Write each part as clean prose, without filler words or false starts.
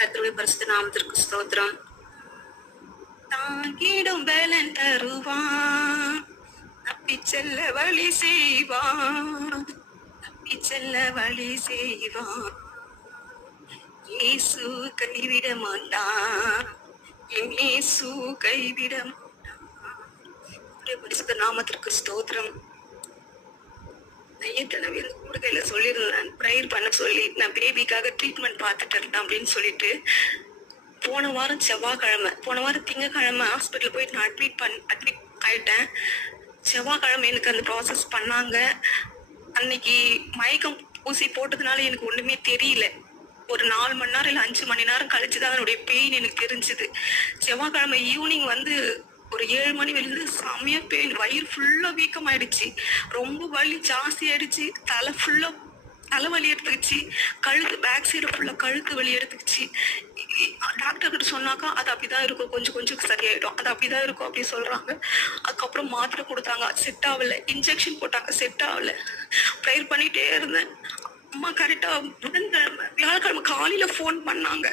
கர்த்தருடைய பரிசுத்த நாமத்திற்கு ஸ்தோத்திரம். தாங்கிடும் பலன் தருவான், தப்பி செல்ல வழி செய்வான், தப்பி செல்ல வழி செய்வான். இயேசு கைவிட மாட்டான், என் இயேசு கைவிட மாட்டான். பரிசுத்த நாமத்திற்கு ஸ்தோத்திரம். ஏற்கனவே கூடுகையில சொல்லியிருந்தேன், ப்ரேயர் பண்ண சொல்லி நான் பேபிக்காக ட்ரீட்மெண்ட் பார்த்துட்டு இருந்தேன் அப்படின்னு சொல்லிட்டு. போன வாரம் செவ்வாய்க்கிழமை, போன வாரம் திங்கக்கிழமை ஹாஸ்பிட்டல் போயிட்டு நான் அட்மிட் ஆயிட்டேன். செவ்வாய்க்கிழமை எனக்கு அந்த ப்ராசஸ் பண்ணாங்க. அன்னைக்கு மயக்கம் ஊசி போட்டதுனால எனக்கு ஒண்ணுமே தெரியல. ஒரு 4 மணி நேரம் இல்லை 5 மணி நேரம் கழிச்சுதான் அதனுடைய பெயின் எனக்கு தெரிஞ்சுது. செவ்வாய்க்கிழமை ஈவினிங் வந்து ஒரு 7 மணி வெளியில செம்மையா பெயின், வயிறு ஃபுல்லா வீக்கம் ஆயிடுச்சு, ரொம்ப வலி ஜாஸ்தி ஆயிடுச்சு, தலைவலி எடுத்துக்கிச்சு, கழுத்து பேக் சைடு ஃபுல்லா கழுத்து வலி எடுத்துக்கிச்சு. டாக்டர் கிட்ட சொன்னாக்கா அது அப்படிதான் இருக்கும், கொஞ்சம் கொஞ்சம் சரியாயிடும், அது அப்படிதான் இருக்கும் அப்படி சொல்றாங்க. அதுக்கப்புறம் மாத்திரை கொடுத்தாங்க, செட் ஆகல. இன்ஜெக்ஷன் போட்டாங்க, செட் ஆகல. ப்ரேயர் பண்ணிட்டே இருந்தேன். அம்மா கரெக்டா வியாழக்கிழமை காலையில ஃபோன் பண்ணாங்க.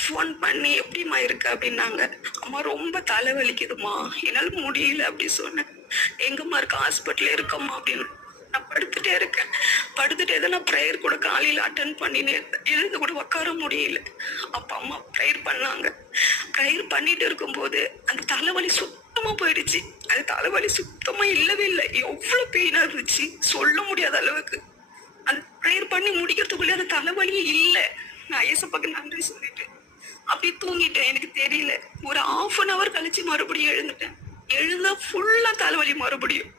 ஃபோன் பண்ணி எப்படிமா இருக்கு அப்படின்னாங்க. அம்மா ரொம்ப தலைவலிக்குதுமா, என்னால முடியல அப்படி சொன்னேன். எங்கம்மா இருக்க? ஹாஸ்பிட்டல் இருக்கம்மா அப்படின்னு. நான் படுத்துட்டே இருக்கேன். படுத்துட்டே தான் நான் ப்ரேயர் கூட காலையில அட்டன் பண்ணினே இருந்தேன். எழுந்து கூட உட்கார முடியல. அப்ப அம்மா ப்ரேயர் பண்ணாங்க. ப்ரேயர் பண்ணிட்டு இருக்கும்போது அந்த தலைவலி சுத்தமா போயிடுச்சு. அந்த தலைவலி சுத்தமா இல்லவே இல்லை. எவ்வளவு பெயினா இருந்துச்சு சொல்ல முடியாத அளவுக்கு. அந்த ப்ரேயர் பண்ணி முடிக்கிறதுக்குள்ளே அந்த தலைவலியே இல்லை. நான் ஏசப்பாக்கு நன்றி சொல்லிட்டு அப்படியே தூங்கிட்டேன். எனக்கு தெரியல. ஒரு 1/2 hour கழிச்சு மறுபடியும் எழுந்துட்டேன். எழுந்தா ஃபுல்லா தலைவலி மறுபடியும்.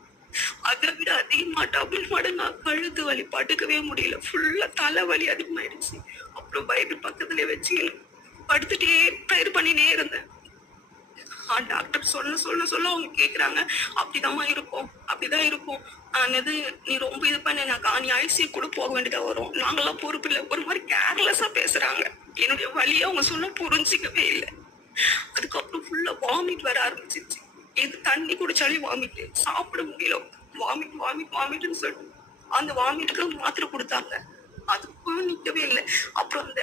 அதை விட அதிகமா டபுள் மடங்கா கழுத்து வலி, படுக்கவே முடியல, ஃபுல்லா தலைவலி அதிகமாயிடுச்சு. அப்புறம் பைபிள் பக்கத்துல வச்சு படுத்துட்டே ப்ரேயர் பண்ணினே இருந்தேன். டாக்டர் சொல்ல அவங்க கேக்குறாங்க, அப்படிதாம்மா இருக்கும், அப்படிதான் இருக்கும். நீ ரொம்ப இது பண்ண நீ ஐசியூ கூட போக வேண்டியதா வரும், நாங்கெல்லாம் பொறுப்பு இல்லை. ஒரு மாதிரி கேர்லெஸ்ஸா பேசுறாங்க. என்னுடைய வழியை அவங்க சொன்ன புரிஞ்சிக்கவே இல்லை. அதுக்கப்புறம் ஃபுல்லா வாமிட் வர ஆரம்பிச்சிருச்சு. இது தண்ணி குடிச்சாலே வாமிட், சாப்பிட முடியல, வாமிட்னு சொல்லிட்டு அந்த வாமிட்டுக்கு மாத்திரை கொடுத்தாங்க. அதுக்கும் நிக்கவே இல்லை. அப்புறம் அந்த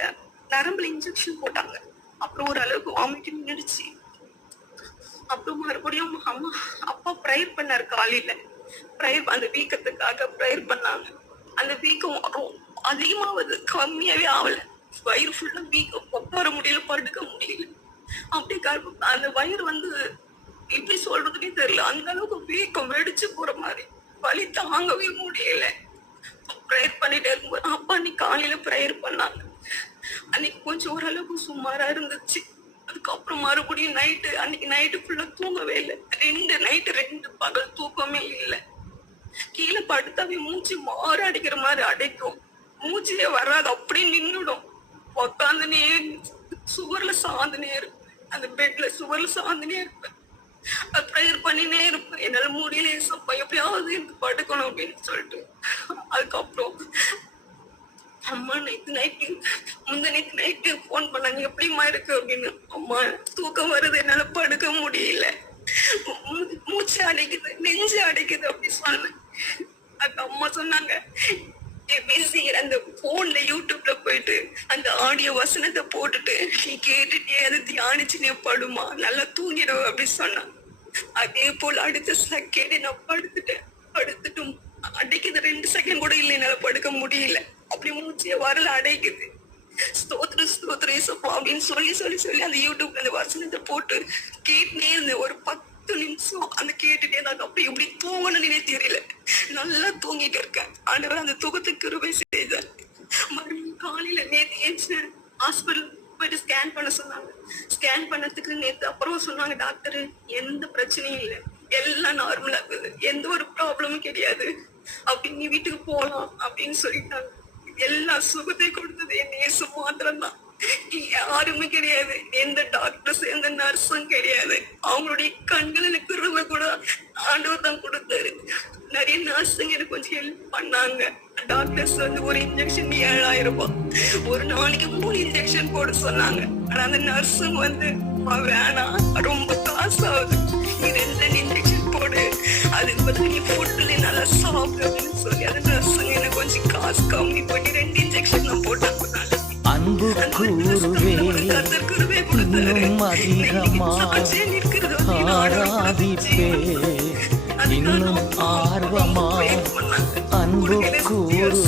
நரம்புல இன்ஜெக்ஷன் போட்டாங்க. அப்புறம் ஓரளவுக்கு வாமிட் நின்றுச்சு. அப்புறம் மறுபடியும் அப்பா ப்ரேயர் பண்ணாரு காலையில. ப்ரேயர் அந்த வீக்கத்துக்காக ப்ரேயர் பண்ணாங்க. அந்த வீக்கம் அதிகமாவது கம்மியாவே ஆகல. வயிறு ஃபுல்லா வீக்கம், உட்கார முடியல, படுக்க முடியல. அப்படியே அந்த வயிறு வந்து எப்படி சொல்றதுன்னே தெரியல, அந்த அளவுக்கு வீக்கம் வெடிச்சு போற மாதிரி, வலி தாங்கவே முடியல. ப்ரேயர் பண்ணிட்டே இருக்கும்போது அப்பா அன்னைக்கு காலையில ப்ரேயர் பண்ணாங்க. அன்னைக்கு கொஞ்சம் ஓரளவுக்கு சுமாரா இருந்துச்சு. அதுக்கப்புறம் மறுபடியும் அன்னைக்கு நைட்டு ஃபுல்லா தூங்கவே இல்லை. 2 பகல் தூக்கமே இல்லை. கீழே படுத்தாவே மூச்சு மாற அடிக்கிற மாதிரி அடைக்கும், மூச்சிலே வராது, அப்படியே நின்னுடும். உக்காந்துனே சுவர்ல சாந்துனே இருப்பேன், அந்த பெட்ல சுவர்ல சாந்துனே இருப்பேன். ப்ரேயர் பண்ணினே இருப்பேன். என்னால முடியல ஏசப்பா, எப்படியாவது எனக்கு படுக்கணும் அப்படின்னு சொல்லிட்டு. அதுக்கப்புறம் அம்மா முந்தனைக்கு நைட்டு போன் பண்ணாங்க, எப்படிமா இருக்கு அப்படின்னு. அம்மா தூக்கம் வருது, என்னால படுக்க முடியல, மூச்சு அடைக்குது, நெஞ்சு அடைக்குது அப்படி சொன்னேன். அந்த அம்மா சொன்னாங்க, அந்த போன்ல யூடியூப்ல போயிட்டு அந்த ஆடியோ வசனத்தை போட்டுட்டு நீ கேட்டுட்டே அதை தியானிச்சு நீ படுமா, நல்லா தூங்கிடும் அப்படி சொன்னாங்க. அதே போல அடுத்த செகண்ட் நான் படுத்துட்டு அடைக்குது. 2 செகண்ட் கூட இல்லை, என்னால படுக்க முடியல. அப்படி மூச்சிய வரல அடைக்குது. ஸ்தோத்திர ஏசப்பா அப்படின்னு சொல்லி அந்த யூடியூப்ல அந்த வசனத்தை போட்டு கேட்டுனே இருந்தேன். ஒரு 10 நிமிஷம் அந்த கேட்டுட்டே இருந்தாங்க. அப்படி எப்படி தூங்கணும்னே தெரியல, நல்லா தூங்கிட்டு இருக்கேன். ஆண்டவர் அந்த தூக்கத்துக்கு கிருபை செய்தார். மறுபடியும் காலையில நேற்று ஏற்று ஹாஸ்பிட்டல் போயிட்டு ஸ்கேன் பண்ண சொன்னாங்க. ஸ்கேன் பண்ணதுக்கு நேற்று அப்புறம் சொன்னாங்க டாக்டர், எந்த பிரச்சனையும் இல்லை, எல்லாம் நார்மலா இருக்குது, எந்த ஒரு ப்ராப்ளமும் கிடையாது, அப்படி நீ வீட்டுக்கு போகலாம் அப்படின்னு சொல்லிட்டாங்க. எல்லா சுகத்தை கொடுத்தது என் நேசு மாத்திரம் தான். யாருமே கிடையாது, எந்த டாக்டர்ஸ் எந்த நர்ஸும் கிடையாது. அவங்களுடைய கண்கள் கிருபை கூட ஆண்டவர் தான் கொடுத்தாரு. நிறைய நர்ஸுங்க எனக்கு கொஞ்சம் ஹெல்ப் பண்ணாங்க. டாக்டர்ஸ் வந்து ஒரு இன்ஜெக்ஷன் 7000 ரூபாய், ஒரு நாளைக்கு 3 இன்ஜெக்ஷன் போட சொன்னாங்க. ஆனா அந்த நர்ஸுங்க வந்து வேணாம், ரொம்ப காசு ஆகுது, நீ 2 இன்ஜெக்ஷன் போடு, அதுக்கு பதில் நீ ஃபுட்ல நல்லா சாப்பிடு அப்படின்னு சொல்லி அந்த நர்ஸுங்க எனக்கு கொஞ்சம் காசு கம்மி பண்ணி 2 இன்ஜெக்ஷன் நான் போட்டாங்க. அன்பு அந்த ஒரு பிரசனம் கூறுவே நம்மோட கர்த்தர் கிருபை கொடுத்தாரு. இன்னும் அதிகமா சாட்சியா நிற்கிறது வந்து நான் ஆராதிப்பே அதுதான் இன்னும் நான் ஆர்வமா prayer பண்ணேன். அன்பு கொடுக்கிறேன். கூறுவே Yes,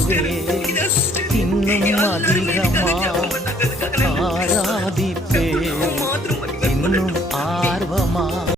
yes. இன்னும் எல்லாரும் அதிகமா எனக்கு